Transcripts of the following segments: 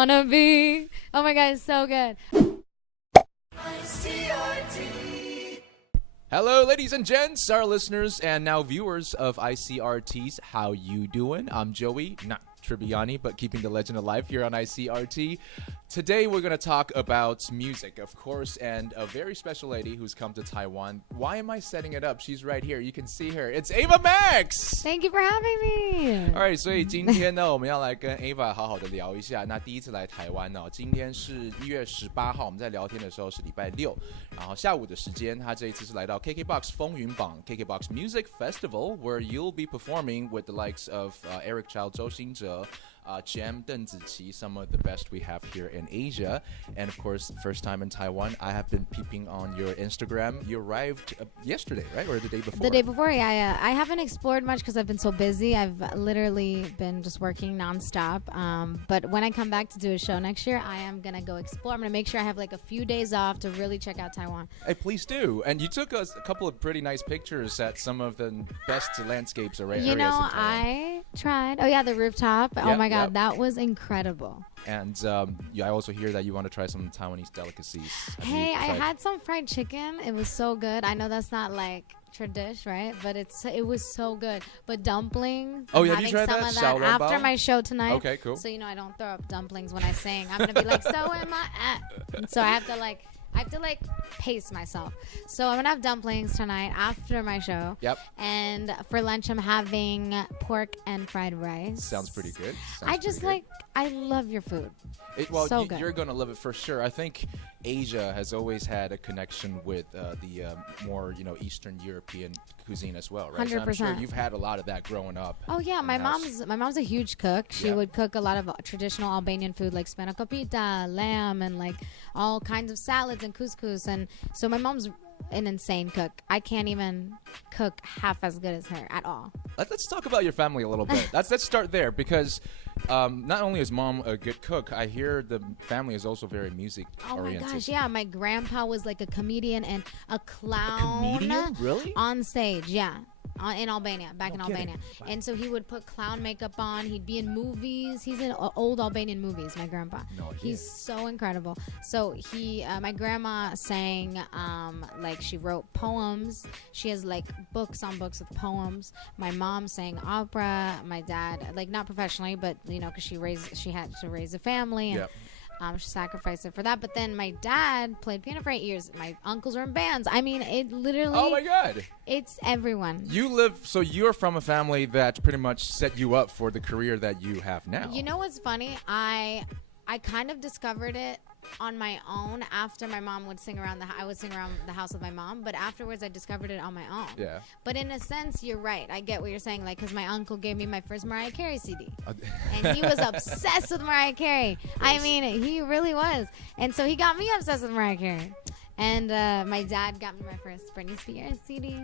wanna be. Oh my god, it's so good. Hello, ladies and gents, our listeners and now viewers of ICRT's How You Doing? I'm Joey, not Tribbiani, but keeping the legend alive here on ICRT. Today we're going to talk about music, of course, and a very special lady who's come to Taiwan. Why am I setting it up? She's right here. You can see her. It's Ava Max! Thank you for having me. Alright, 所以今天呢，我们要来跟 Ava 好好的聊一下。那第一次来台湾呢，今天是1月18号，我们在聊天的时候是礼拜六，然后下午的时间，他这一次是来到 KKBOX 风云榜 KKBOX Music Festival, where you'll be performing with the likes of Eric Chao, 周兴哲。Jem, Deng Ziqi, some of the best we have here in Asia. And of course, first time in Taiwan, I have been peeping on your Instagram. You arrived yesterday, right? Or the day before? The day before, yeah. I haven't explored much because I've been so busy. I've literally been just working nonstop. But when I come back to do a show next year, I am going to go explore. I'm going to make sure I have like a few days off to really check out Taiwan. Hey, please do. And you took us a couple of pretty nice pictures at some of the best landscapes areas in Taiwan. I tried. Oh, yeah, the rooftop. Oh, my God. That was incredible. And I also hear that you want to try some Taiwanese delicacies. Hey, I had some fried chicken. It was so good. I know that's not like tradish, right? But it was so good. But dumplings. Oh, yeah, have you tried some that? Of that after my show tonight. Okay, cool. So, I don't throw up dumplings when I sing. I'm going to be like, so am I. So I have to pace myself. So I'm going to have dumplings tonight after my show. Yep. And for lunch, I'm having pork and fried rice. Sounds pretty good. I love your food. Well, you're going to love it for sure. I think Asia has always had a connection with the more, Eastern European cuisine as well, right? 100%. So I'm sure you've had a lot of that growing up. Oh yeah, my mom's a huge cook. She would cook a lot of traditional Albanian food like spanakopita, lamb, and like all kinds of salads and couscous. And so my mom's an insane cook. I can't even cook half as good as her at all. Let's talk about your family a little bit. Let's start there because not only is mom a good cook, I hear the family is also very music oriented. Oh my gosh, yeah. My grandpa was like a comedian and a clown. A comedian? Really? On stage, yeah. In Albania, back in Albania. Wow. And so he would put clown makeup on. He'd be in movies. He's in old Albanian movies, my grandpa. No idea. He's so incredible. So my grandma sang, she wrote poems. She has like books on books with poems. My mom sang opera. My dad, not professionally, but because she had to raise a family. And, she sacrificed it for that. But then my dad played piano for 8 years. My uncles were in bands. I mean, it literally... Oh, my God. It's everyone. So you're from a family that pretty much set you up for the career that you have now. You know what's funny? I kind of discovered it on my own after my mom would sing around I would sing around the house with my mom, but afterwards I discovered it on my own. Yeah. But in a sense, you're right. I get what you're saying, because my uncle gave me my first Mariah Carey CD. And he was obsessed with Mariah Carey. I mean, he really was. And so he got me obsessed with Mariah Carey. And my dad got me my first Britney Spears CD.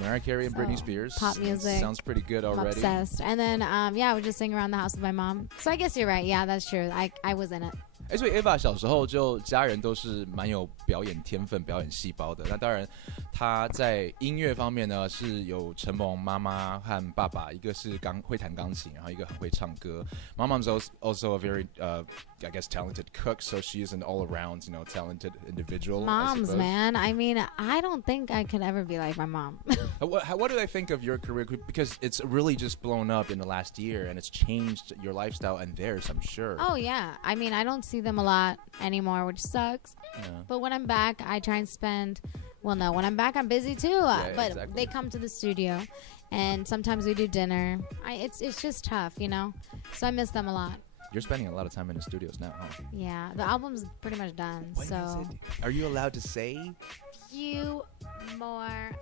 Mariah Carey and Britney Spears. Pop music. Sounds pretty good already. I'm obsessed. And then, I would just sing around the house with my mom. So I guess you're right. Yeah, that's true. I was in it. 所以 Ava 小时候就家人都是蛮有表演天分、表演细胞的。那当然，她在音乐方面呢是有承蒙妈妈和爸爸，一个是会弹钢琴，然后一个很会唱歌。My mom's also a very, I guess, talented cook, so she is an all-around, talented individual. Moms, man. I mean, I don't think I could ever be like my mom. What do I think of your career? Because it's really just blown up in the last year, and it's changed your lifestyle and theirs, I'm sure. Oh, yeah. I mean, I don't see them a lot anymore, which sucks. Yeah. But when I'm back, I try and spend... Well, no, when I'm back, I'm busy too. But exactly. They come to the studio, and sometimes we do dinner. It's just tough, So I miss them a lot. You're spending a lot of time in the studios now, huh? Yeah, the album's pretty much done. When is it? Are you allowed to say? Few more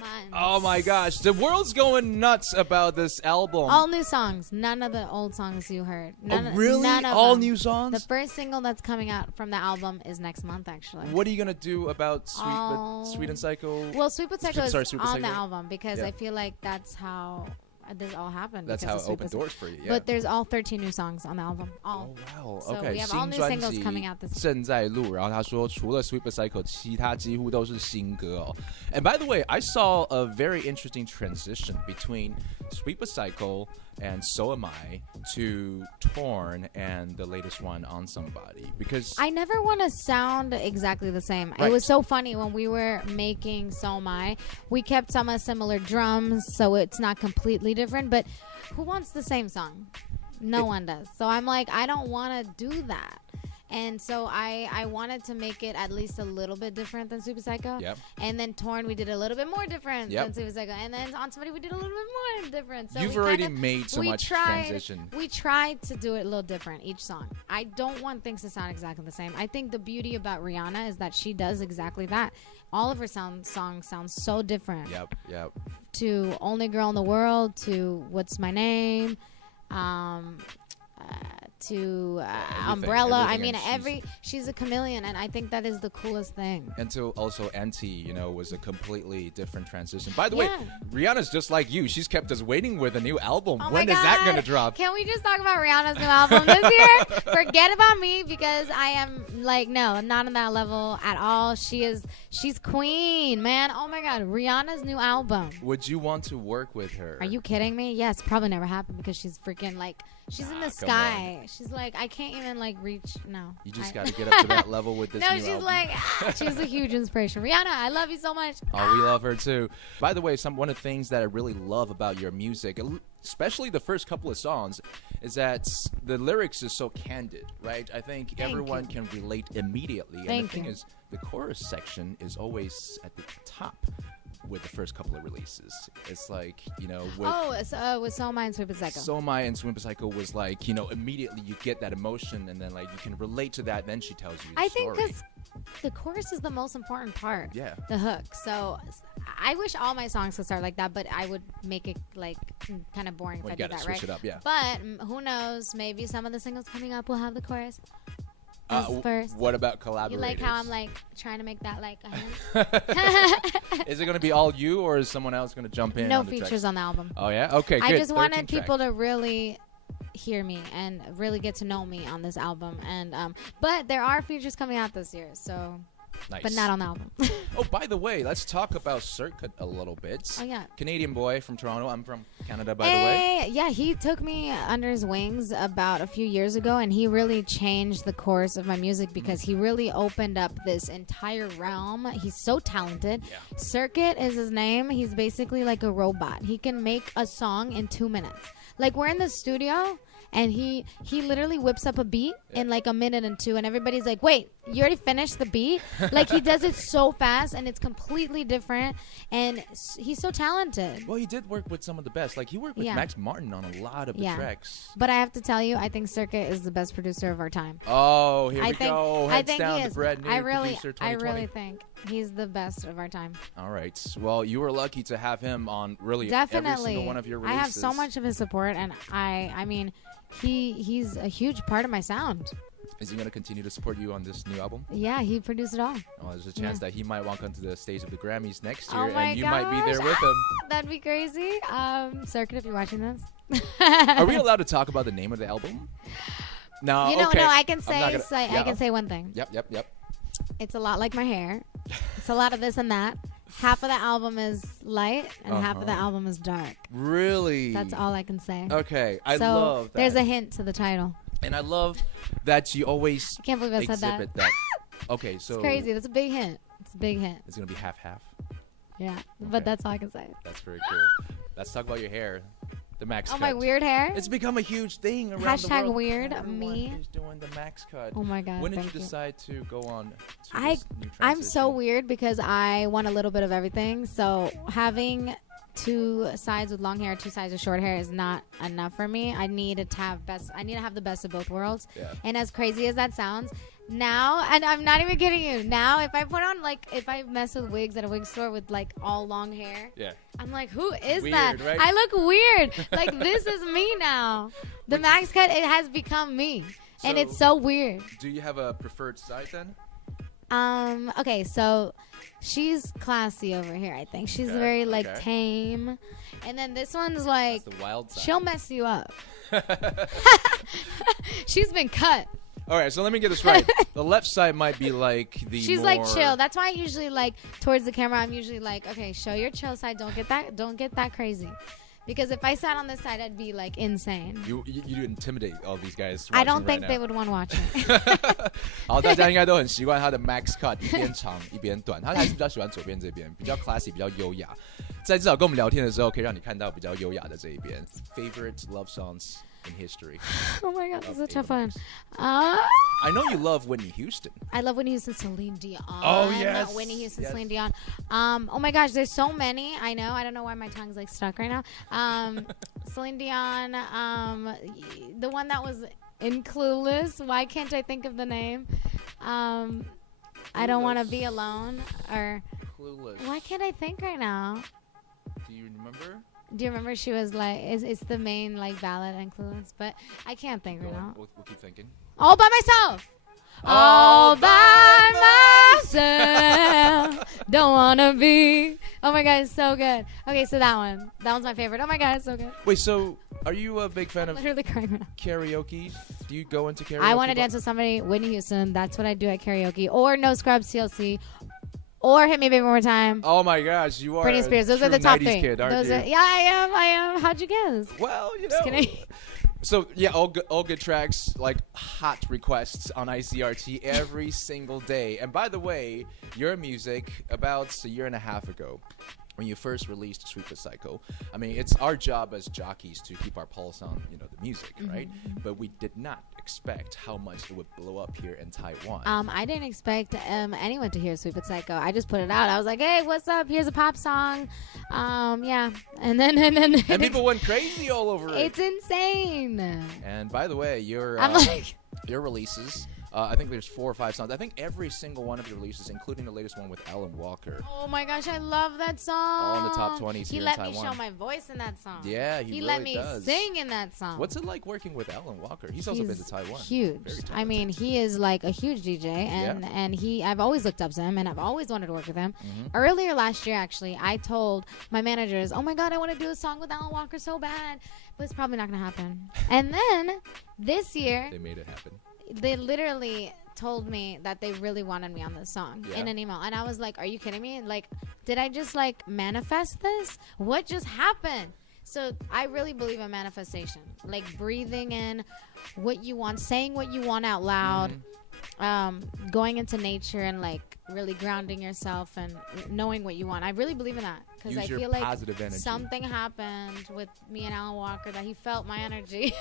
months. Oh my gosh, the world's going nuts about this album. All new songs, none of the old songs you heard. Really? None of all them. New songs? The first single that's coming out from the album is next month, actually. What are you gonna do about Sweet and Psycho? Well, Sweet but Psycho is Sweet on Psycho? The album because I feel like that's how this all happened. That's how because it of opened Sweet doors for you. Yeah. But there's all 13 new songs on the album. All. Oh wow. So Okay. we have all 新 new 专 singles 辑 coming out this 正在录，然后他说除了 Sweet But Psycho，其他几乎都是新歌哦。And by the way, I saw a very interesting transition between Sweet But Psycho and So Am I to Torn and the latest one On Somebody because I never want to sound exactly the same. Right. It was so funny when we were making So Am I. We kept some similar drums, so it's not completely different. But who wants the same song? No one does. So I'm like, I don't want to do that. And so I wanted to make it at least a little bit different than Super Psycho. Yep. And then Torn, we did a little bit more different Yep. than Super Psycho. And then On Somebody, we did a little bit more different. So you've we already kind of, made so we much tried, transition. We tried to do it a little different each song. I don't want things to sound exactly the same. I think the beauty about Rihanna is that she does exactly that. All of her songs sound so different. Yep. To Only Girl in the World, to What's My Name, to Umbrella. I mean, she's a chameleon, and I think that is the coolest thing. Until also Anti, you know, was a completely different transition. By the way, Yeah. Rihanna's just like you. She's kept us waiting with a new album. Oh When my is that God. going to drop? Can we just talk about Rihanna's new album this year? Forget about me because I am like, no, not on that level at all. She's queen, man. Oh my God, Rihanna's new album. Would you want to work with her? Are you kidding me? Yes, probably never happened because she's freaking like, she's in the come sky. She's like, I can't even like reach. No. You just got to get up to that level with this No, new she's album. like, she's a huge inspiration. Rihanna, I love you so much. Oh, we love her too. By the way, one of the things that I really love about your music, especially the first couple of songs, is that the lyrics is so candid, right? I think everyone you. can relate immediately. And Thank the thing you. is, the chorus section is always at the top with the first couple of releases. It's like, you know, With So Am I and Sweet But Psycho. So My and Swim Psycho was like, you know, immediately you get that emotion and then like you can relate to that. Then she tells you the I think story. because the chorus is the most important part. Yeah. The hook. So I wish all my songs could start like that, but I would make it like kind of boring Well, if you I gotta did that, switch right? it up, yeah. But who knows? Maybe some of the singles coming up will have the chorus. As first. What about You collaborators? like how I'm like trying to make that like a hint? Is it going to be all you or is someone else going to jump in? No on the features tracks? on the album. Oh yeah, okay. I Good. just 13 wanted track. people to really hear me and really get to know me on this album. And but there are features coming out this year, so Nice. but not on the album. Oh, by the way, let's talk about Circuit a little bit. Oh yeah. Canadian boy from Toronto. I'm from Canada, by the way. Yeah, he took me under his wings about a few years ago, and he really changed the course of my music because he really opened up this entire realm. He's so talented. Yeah. Circuit is his name. He's basically like a robot. He can make a song in 2 minutes. Like we're in the studio, and he literally whips up a beat in like a minute and two, and everybody's like, wait, you already finished the beat? Like he does it so fast, and it's completely different, and he's so talented. Well, he did work with some of the best. Like he worked with Yeah. Max Martin on a lot of the tracks. But I have to tell you, I think Circuit is the best producer of our time. Oh, here I we think, go. I Heads think down he to is. Brad New, I really producer 2020. think he's the best of our time. All right. Well, you were lucky to have him on really every Definitely. single one of your I releases. have so much of his support, and I mean, he's a huge part of my sound. Is he going to continue to support you on this new album? Yeah, he produced it all. Oh, there's a chance that he might walk onto the stage of the Grammys next year, Oh my and you might be there with him. That'd be crazy. Circuit, if you're watching this. Are we allowed to talk about the name of the album? No. You know, okay. no, I can I'm say, not gonna- I can say one thing. Yep. It's a lot like my hair. It's a lot of this and that. Half of the album is light, and half of the album is dark. Really? That's all I can say. Okay, I so love that. there's a hint to the title. And I love that you always I can't believe I said that. exhibit that. Okay, so It's crazy. That's a big hint. It's a big hint. it's gonna be half. Yeah, but that's all I can say. That's very cool. Let's talk about your hair, the max Oh, cut. my weird hair? It's become a huge thing around the Hashtag world. weird, Everyone me. is doing the max cut. Oh my God. When did you thank you. decide to go on? To I- this new I'm so transition? weird because I want a little bit of everything. So having 2 sides with long hair, 2 sides with short hair is not enough for me. I need to have the best of both worlds. Yeah. And as crazy as that sounds, now, and I'm not even kidding you, now if I put on if I mess with wigs at a wig store with like all long hair, Yeah. I'm like, who is Weird, that? right? I look weird. Like this is me now. The max cut, it has become me. And So- it's so weird. Do you have a preferred side then? Okay, so she's classy over here, I think. She's Okay, very like okay. tame. And then this one's like That's the wild side. she'll mess you up. She's been cut. All right, so let me get this right. The left side might be like the She's more... like chill. That's why I usually like towards the camera I'm usually like, okay, show your chill side. Don't get that crazy. Because if I sat on this side I'd be like insane. You intimidate all these guys. I don't watching think right they now. would want to watch it. 好，大家应该都很习惯他的 max cut 一边长一边短，他还是比较喜欢左边这边，比较 classy， 比较优雅。在至少跟我们聊天的时候，可以让你看到比较优雅的这一边。Favorite love songs in history. Oh my god, that's such a Ava fun. Max. I know you love Whitney Houston. I love Whitney Houston, Celine Dion. Oh, yes. Whitney Houston, Yes. Celine Dion. Oh my gosh, there's so many. I know. I don't know why my tongue's like stuck right now. Celine Dion. The one that was in Clueless. Why can't I think of the name? I don't want to Clueless. be alone. Or Clueless. why can't I think right now? Do you remember? Do you remember she was like, it's the main like ballad in Clueless, but I can't think Go right on. now. We'll keep thinking. All by myself. All by myself. Don't wanna be. Oh my god, it's so good. Okay, so that one's my favorite. Oh my god, it's so good. Wait, so are you a big fan I'm of literally crying right now. karaoke? Do you go into karaoke? I want to dance with somebody, Whitney Houston. That's what I do at karaoke, or No Scrubs TLC, or Hit Me Baby One More Time. Oh my gosh, you are Britney Spears. Those are the true top 90s three. kid, aren't Those you? are. Yeah, I am. How'd you guess? Well, you know. Just kidding. So yeah, all good tracks, like hot requests on ICRT every single day. And by the way, your music about a year and a half ago, when you first released Sweetfoot Psycho, I mean, it's our job as jockeys to keep our pulse on, the music, right? But we did not expect how much it would blow up here in Taiwan. I didn't expect anyone to hear Sweet But Psycho. I just put it out. I was like, hey, what's up? Here's a pop song. Yeah. And then and people went crazy all over it. it's insane. And by the way, your I'm like, your releases, I think there's 4 or 5 songs. I think every single one of your releases, including the latest one with Alan Walker, oh my gosh, I love that song. all in the top 20s He here let in me Taiwan. show my voice in that song. Yeah, he let really me does. sing in that song. What's it like working with Alan Walker? He's also been to Taiwan. Huge. Very I mean, he is like a huge DJ, and I've always looked up to him, and I've always wanted to work with him. Mhm. Earlier last year, actually, I told my managers, "Oh my God, I want to do a song with Alan Walker so bad, but it's probably not gonna happen." And then this year, They made it happen. they literally told me that they really wanted me on this song Yeah. in an email, and I was like, "Are you kidding me? Like, did I just like manifest this? What just happened?" So I really believe in manifestation, like breathing in what you want, saying what you want out loud, going into nature and like really grounding yourself and knowing what you want. I really believe in that because Use I your feel like positive energy. something happened with me and Alan Walker that he felt my energy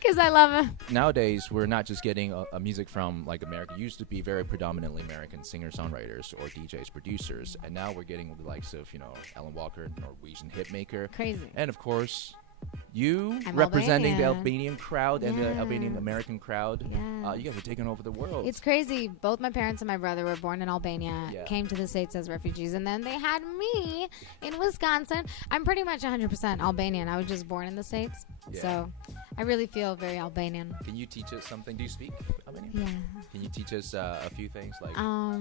because I love him. Nowadays, we're not just getting a music from like America. It used to be very predominantly American singer-songwriters or DJs, producers, and now we're getting the likes of Alan Walker, Norwegian hitmaker, Crazy. and of course, you I'm representing the Albanian. Albanian crowd and the Albanian Yes. American crowd. Yes. You guys are taking over the world. It's crazy. Both my parents and my brother were born in Albania, Yeah. came to the States as refugees, and then they had me in Wisconsin. I'm pretty much 100% Albanian. I was just born in the States. Yeah. So I really feel very Albanian. Can you teach us something? Do you speak Albanian? Yeah. Can you teach us a few things like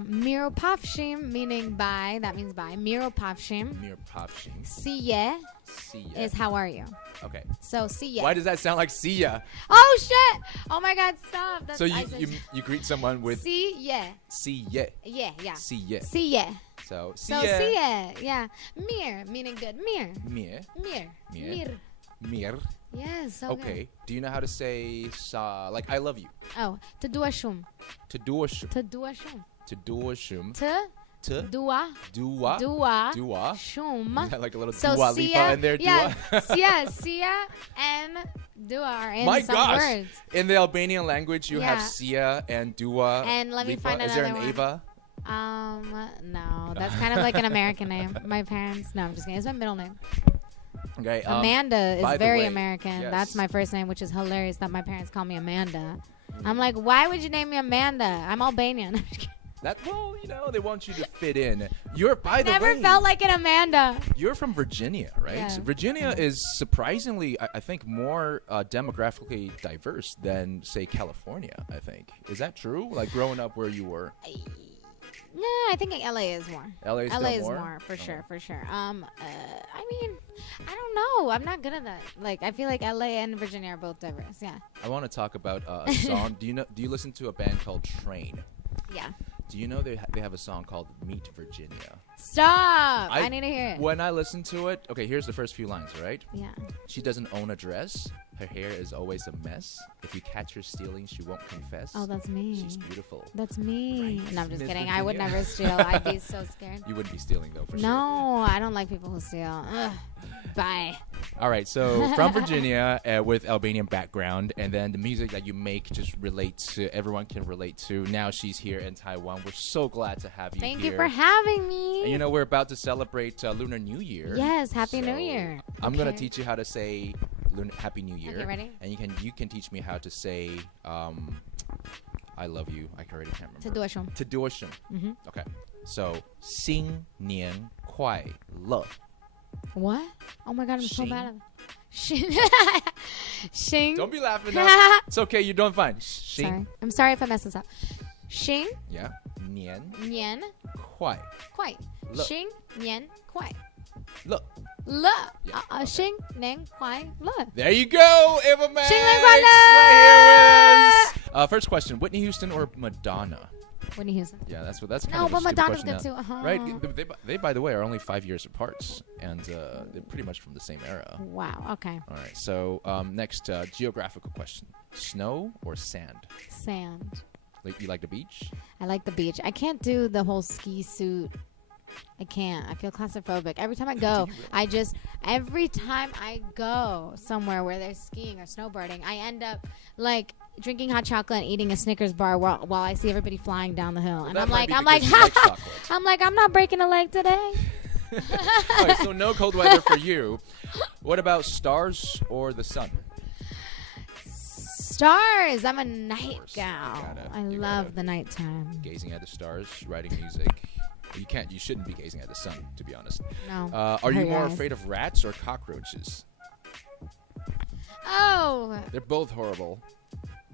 Miro Pavshim, meaning bye. That means bye. Miro Pavshim. Mir Pavshin? See ya See ya. is how are you. Okay. So see ya. Why does that sound like see ya? Oh shit! Oh my God! Stop. That's So I said you greet someone with see ya. see ya. Yeah. See ya. See ya. So see So ya. see ya. Yeah. Mir meaning good. Mir. Mir. Mir. Mir. Mir. Mir. Yes. So Okay. Do you know how to say like I love you? Good. Oh, to do a shum. To do a shum. To do a shum. To do a shum. To To do a do a do a do a. shum. Is that like a little So Dua see Lipa ya. in there? Yeah. Dua? Sia and dua are in My some gosh. words. In the Albanian language, you have Yeah. Sia and Dua. And let me Lipa. find Is there another an one. Ava? No, that's kind of like an American name. My parents. No, I'm just kidding. It's my middle name. Okay. Amanda by is the very way, American. yes. That's my first name, which is hilarious that my parents call me Amanda. I'm like, why would you name me Amanda? I'm Albanian. They want you to fit in. You're by the Never way. felt like an Amanda. You're from Virginia, right? Yeah. Virginia is surprisingly, I think, more demographically diverse than, say, California, I think. Is that true? Like, growing up where you were? I think LA is more. LA is LA still is more? more for Okay. sure, for sure. I mean, I don't know. I'm not good at that. Like, I feel like LA and Virginia are both diverse. Yeah, I want to talk about a song. Do you listen to a band called Train? yeah. Do you know they have a song called Meet Virginia? Stop! I need to hear it. When I listen to it, okay, here's the first few lines, all right? Yeah. She doesn't own a dress. Her hair is always a mess. If you catch her stealing, she won't confess. Oh, that's me. She's beautiful. That's me. Right. No, I'm just Miss kidding. I would Virginia. never steal. I'd be so scared. You wouldn't be stealing, though, for sure. No, I don't like people who steal. Ugh. Bye. All right, so from Virginia with Albanian background, and then the music that you make just relates to, everyone can relate to. Now she's here in Taiwan. We're so glad to have you Thank here. you for having me. And you know, we're about to celebrate Lunar New Year. Yes, Happy New So Year. I'm going to Okay. teach you how to say Happy New Year. Okay, ready? And you can teach me how to say I love you. I already can't remember. 这多凶。 To do a shum. Mhm. Okay. So 新年快乐. What? Oh my god, I'm so Shing. bad at Shing. Shing. Don't be laughing now. It's okay. You're doing fine. 新 Sorry. I'm sorry if I messed this up. Shing Yeah. 年年快快。乐。Shing 年快乐. 乐。 Yeah, okay. 新年快乐。 There you go, Ava Max. 新年快乐。 Right here is, first question: Whitney Houston or Madonna? Whitney Houston. Yeah, that's kind No, of a but stupid Madonna's question good now. too. Uh-huh. Right? They, by the way, are only 5 years apart, and they're pretty much from the same era. Wow. Okay. All right. So next, geographical question: Snow or sand? Sand. Like, you like the beach? I like the beach. I can't do the whole ski suit. I can't. I feel claustrophobic. Every time I go, every time I go somewhere where there's skiing or snowboarding, I end up like drinking hot chocolate and eating a Snickers bar while I see everybody flying down the hill. And That I'm might like, be I'm like, because you like chocolate. I'm like, I'm not breaking a leg today. All right, so no cold weather for you. What about stars or the sun? Stars. I'm a night course. gal. I You love gotta. the nighttime. Gazing at the stars, writing music. You shouldn't be gazing at the sun, to be honest. No. Are you Hurt your more eyes. afraid of rats or cockroaches? Oh. They're both horrible.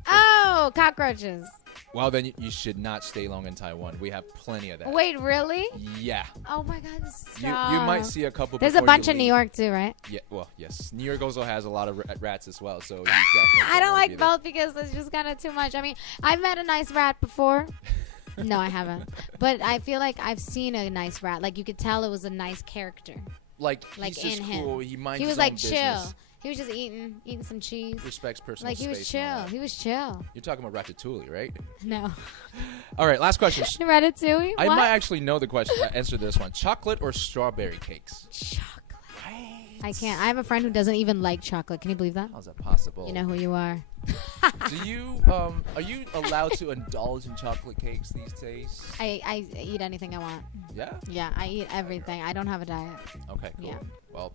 Oh, cockroaches. Well, then you should not stay long in Taiwan. We have plenty of that. Wait, really? Yeah. Oh my God. You Stop. might see a couple. There's a before bunch you in New leave. York too, right? Yeah. Well, yes. New York also has a lot of rats as well. So you definitely. I don't wanna like be there. both because it's just kind of too much. I mean, I've met a nice rat before. No, I haven't. But I feel like I've seen a nice rat. Like you could tell it was a nice character. Like Like he's just in him. cool. He minds He was his like own chill. business. He was just eating some cheese. Respects personal Like he was space and all chill. that. He was chill. You're talking about Ratatouille, right? No. All right. Last question. Ratatouille? I What? might actually know the question. Answer this one: chocolate or strawberry cakes? Chocolate. I can't. I have a friend who doesn't even like chocolate. Can you believe that? How's that possible? You know who you are. Do you are you allowed to indulge in chocolate cakes these days? I eat anything I want. Yeah. Yeah, I eat everything. I don't have a diet. Okay. Cool. Yeah. Well,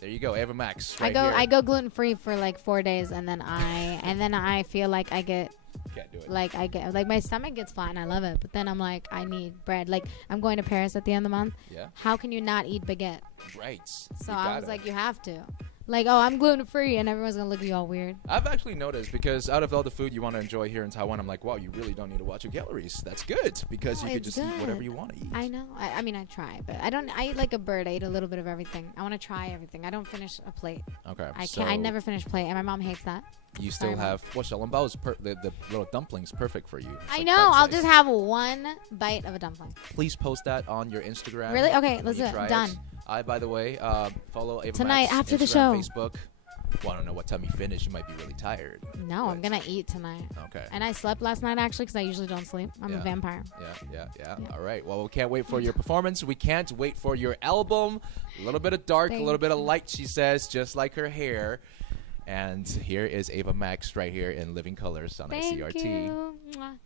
there you go, Ava Max. I Right go here. I go gluten free for like 4 days and then I feel like I get Can't do it. like my stomach gets flat and I love it, but then I'm like I need bread. Like I'm going to Paris at the end of the month. Yeah. How can you not eat baguette? Right. So You I gotta. was like, you have to. Like, oh, I'm gluten free, and everyone's gonna look at you all weird. I've actually noticed because out of all the food you want to enjoy here in Taiwan, I'm like, wow, you really don't need to watch your calories. That's good because No, you could it's just eat whatever good. you want to eat. I know. I mean, I try, but I don't. I eat like a bird. I eat a little bit of everything. I want to try everything. I don't finish a plate. Okay. I so can't. I never finish a plate, and my mom hates that. You still Sorry, Mom. have well, xiaolongbao is the little dumplings perfect for you. It's I like know. bite I'll size. just have one bite of a dumpling. Please post that on your Instagram. Really? Okay, when let's you do it. try Done. I, by the way, follow Ava Tonight, Max, after the Instagram, show. Facebook. Well, I don't know what time you finish. You might be really tired. No, I'm But- gonna eat tonight. Okay. And I slept last night actually because I usually don't sleep. I'm a Yeah. vampire. Yeah. Yeah. All right. Well, we can't wait for your performance. We can't wait for your album. A little bit of dark, a little Thank bit of you. light, she says, just like her hair. And here is Ava Max right here in Living Colors on Thank ICRT. you. Mwah.